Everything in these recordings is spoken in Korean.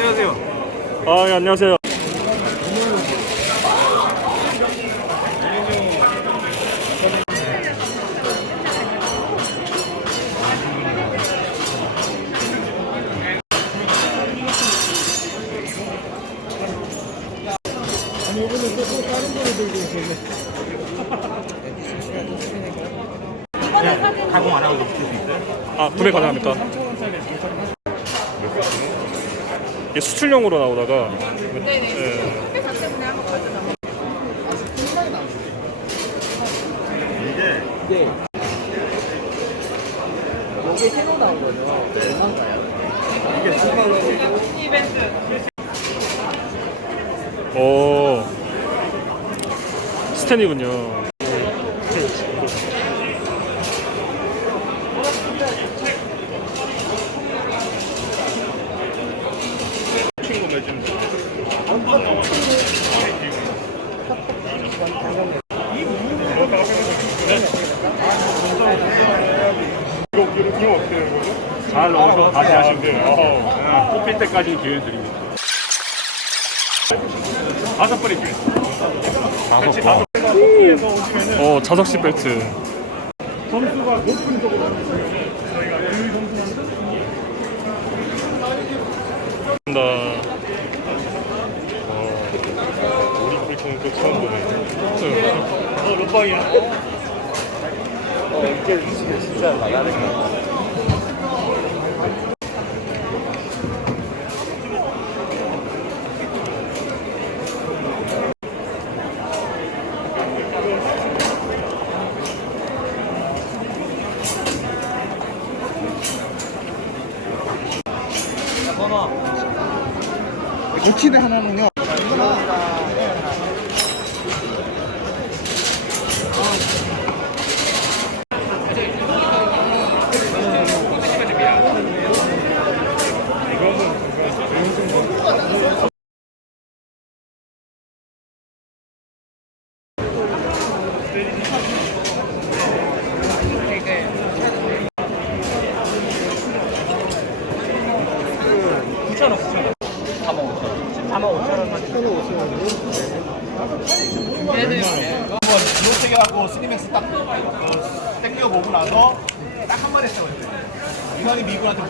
안녕하세요. 예, 안녕하세요. 아니 이번에 또 다른 거를 들고 있었네. 그냥 가공 안 하고 넣을 수 있어요? 구매 가능합니까? 3,000원짜리 이게 수출용으로 나오다가 네네. 택배 때문에 한번 가져다. 네. 이게 새로 나온 거죠? 네. 얼마인가요? 이게 10만 원이고. 이벤트. 오, 스탠이군요. 잘 넣어서 다시 하시면 돼요. 뽑힐 때까지 기회 드립니다. 5번의 기회. 같이 5번에서 오시면은 자석식 벨트. 점수가 높은 쪽으로 저희가 그 점수만 다 우리 불청은 또 처음 보네. 롯방이야. 이게 진짜 나가는 거. 고치대 하나는요. 이렇게 해갖고 스니맥스 딱 땡겨 보고 나서 딱 한 마리 했어요. 이만희 미국한테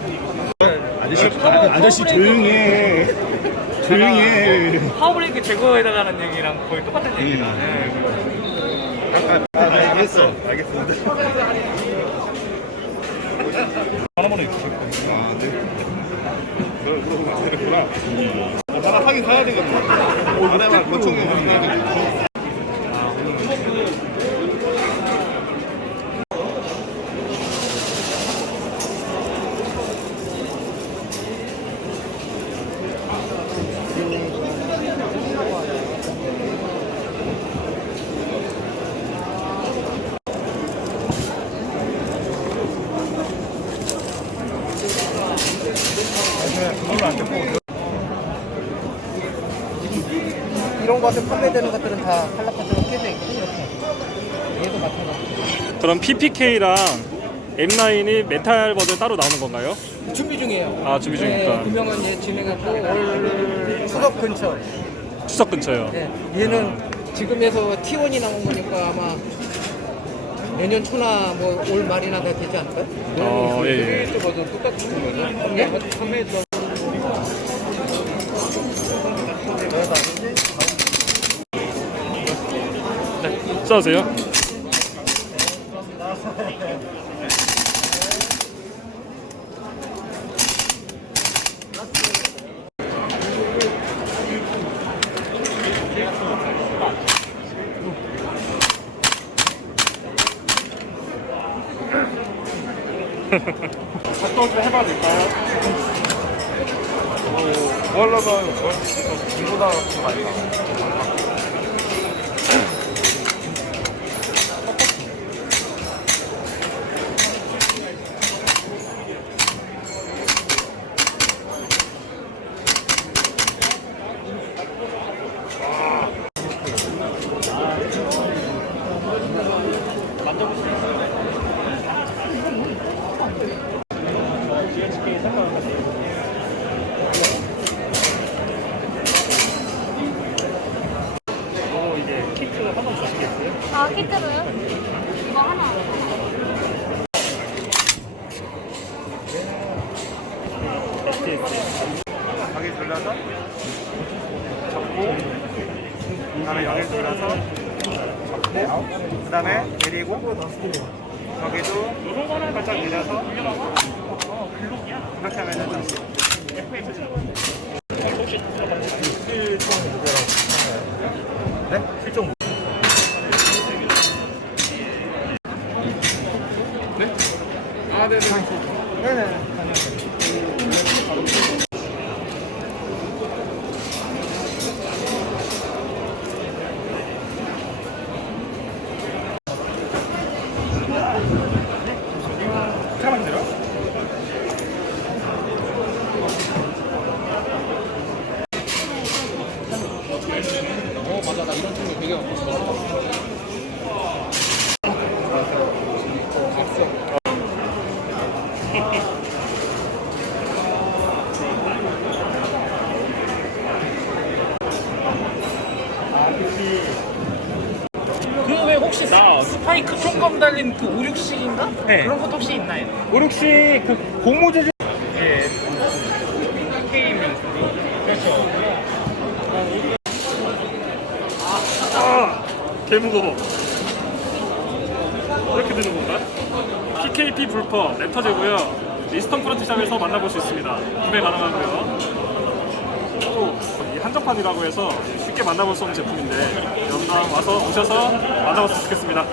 무슨 아저씨 조용히 해. 조용히 해. 파워브레이크 제거해달라는 얘기랑 거의 똑같은 얘기다. 알겠어. 하나만 해주세요. 물어보면 안 되겠구나. 하나 사긴 사야 되거든. 안에만 권총이 있는 이런 것들 판매되는 것들은 다 칼라파트로 껴져 있고 이렇게. 얘도 마찬가지. 그럼 PPK랑 M9이 메탈 버전 따로 나오는 건가요? 준비 중이에요. 준비 중이니까. 구명은 얘 진행하고 올 추석 근처. 추석 근처요. 네, 얘는 지금에서 T1이 나온 거니까 아마 내년 초나 뭐 올 말이나 다 되지 않을까요? 예. 버전 똑같은 거죠? 예? 판매했던 써주세요. 작동 좀 해봐도 될까요? 뭐 하려면 이보다 더 많이 나와요. 키트로요? 이거 하나. 여기 돌려서 접고 그다음에 여기 돌려서 접고 그다음에 내리고 여기도 살짝 내려서 이렇게 하면은 다시 아, 네네. 잠깐만 기다려. 맞아. 나 이런 친구 되게 많고 싶어. 그 왜 혹시 스파이크 총검 달린 그 56식인가? 네. 그런 것도 혹시 있나요? 56식 그 고무재질 예. 게임이 그렇죠. 개 무거워. 이렇게 드는 건가? PKP 불퍼 레터제고요. 리스턴 프런트샵에서 만나볼 수 있습니다. 구매 가능하고요. 또 이 한정판이라고 해서 쉽게 만나볼 수 없는 제품인데 영상 와서 오셔서 만나봤으면 좋겠습니다.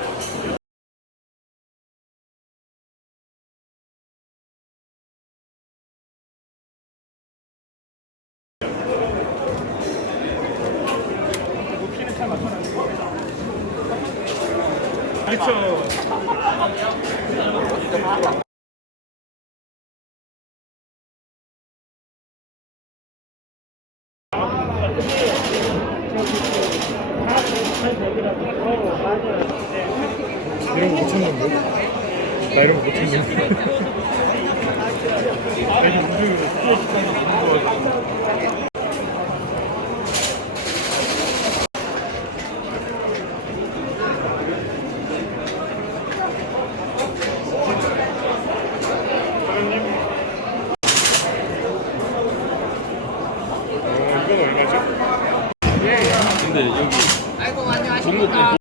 그렇죠. 이런 거 못 찾는데? 나 이런 거 못 찾는데? 이건 얼마죠? 근데 여기 아이고, 안녕하십니까.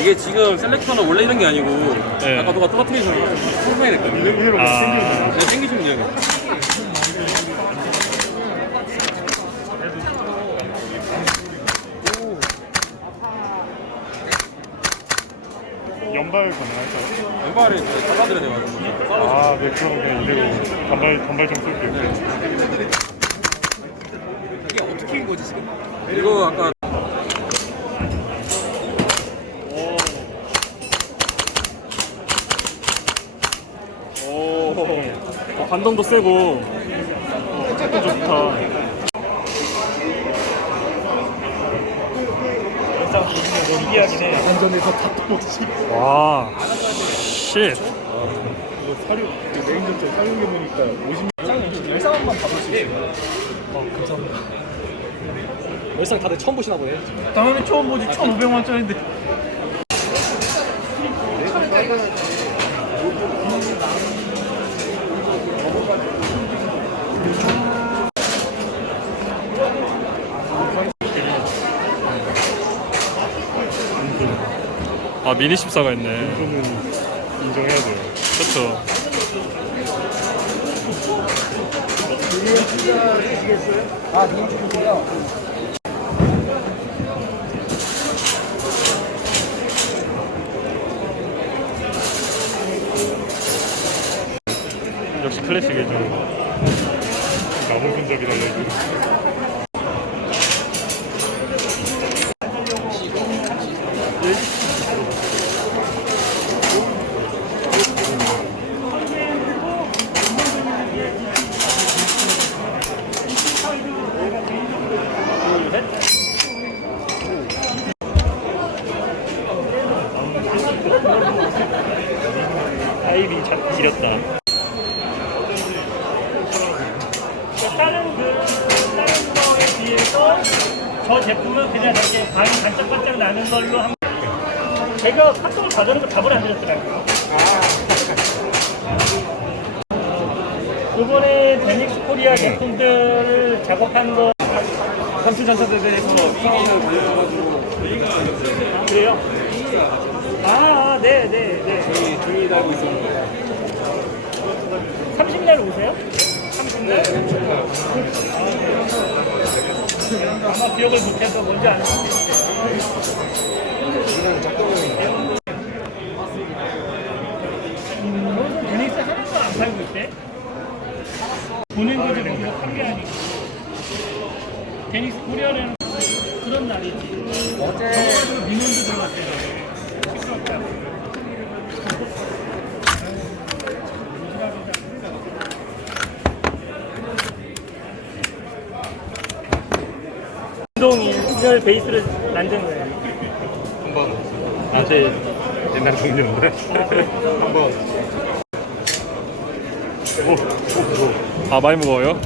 이게 지금 셀렉터는 원래 이런 게 아니고 네. 아까 누가 똑같은 게 있어서 설명해야 됐거든요. 아, 네, 땡기시면 돼요. 연발 가능할까요? 왼발에 잘라드려야 돼가지고. 아, 네, 그럼 그냥 이대로 단발 좀 쏠게요. 이게 어떻게 인 거지, 지금? 이거 아까 반동도 세고 어쨌든 좋다. 이야기는 해. 완전에서 다 떨어지지. 와, 쉣. 이거 사료, 메인 전체 사용해 보니까 50만 열상만 봐볼 수 있어요. 감사합니다. 열상 다들 처음 보시나 보네. 당연히 처음 보지. 1,500만원짜리인데. 아, 미니 14가 있네. 이거는 인정해야 돼요. 그렇죠. 아, 눈 주시고요. 역시 클래식이죠. 나무 손잡이라고 해도. 타입이 참 지렸다. 다른 그 저 제품은 그냥 이렇게 방이 반짝반짝 나는 걸로 한. 제가 카톡을 받아놓고 답을 안 드렸더라고요. 이번에 데닉스 코리아 제품들 작업한 거. 삼춘전자대에서 1위를 달려가지고 그래요? 네네네. 저희 종이 달고 있었는데 30날 오세요? 30날? 아마 기억을 못해서 뭔지 아는 것 같아요. 데닉스 하나도 안 팔고 있대? 보낸 거지 뭐 판게 아니고. 데닉스 코리아라는 그런 날이지. 어제 민원도 들어갔대요. 운동을 베이스로 만든 거예요. 제 옛날 동료인데. 한번 아 많이 무거워요?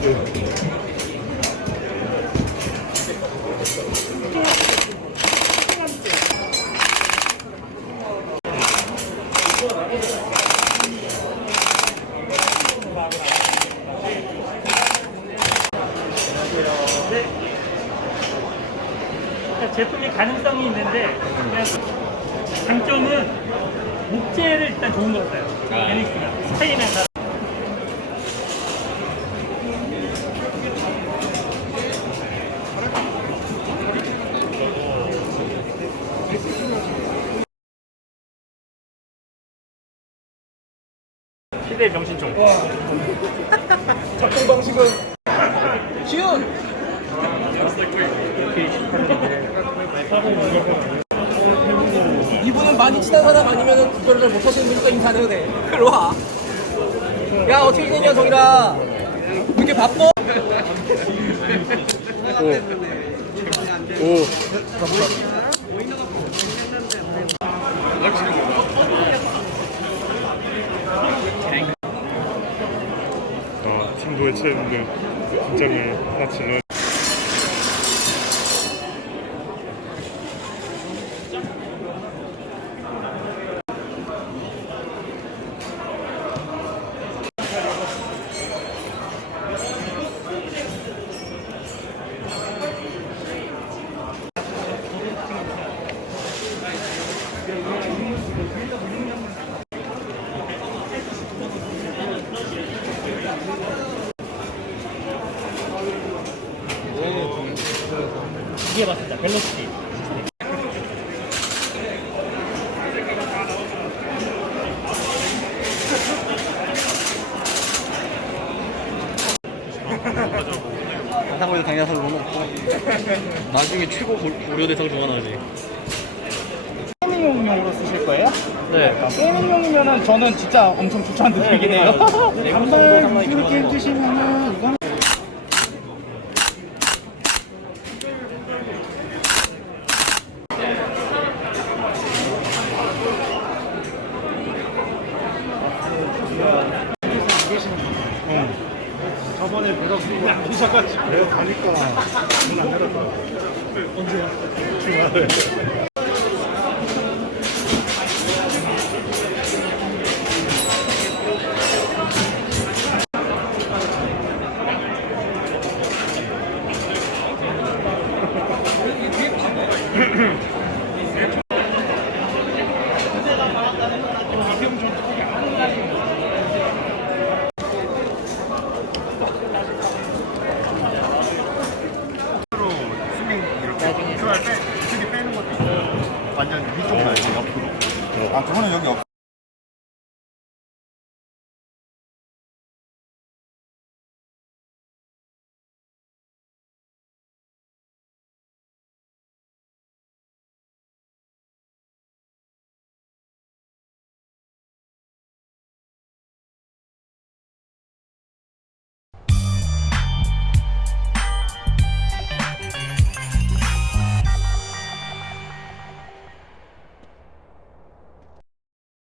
그러니까 제품이 가능성이 있는데 그냥 장점은 목재를 일단 좋은 거 같아요. 데닉스가 스페인에서. 시대 명신종. 작동 방식은 쉬운. 이분은 많이 친한 사람 아니면 구별을 잘 못하시는 분이니까 인사 안 해도 돼. 일로 와. 야 어떻게 지내냐 정이라. 왜 이렇게 바빠? 친구의 체험들 긴장을 하나치는. 이게 맞습니다. 벨로시티. 한상호에서 당야사를 너무 없고 나중에 최고 고려대상 중환하지. 게이밍용으로 쓰실 거예요? 네. 게이밍용이면은 저는 진짜 엄청 추천드리긴 해요. 한번 이렇게 해주시면은 이거는 저번에 배가 부르고 안 계셔가지고 내가 가니까 돈안 내렸더라고. 언제야? 주말에. 필요할 때 이쪽에 빼는 것도 있고 완전 위쪽 가야지 옆으로. 아 그거는 여기 없.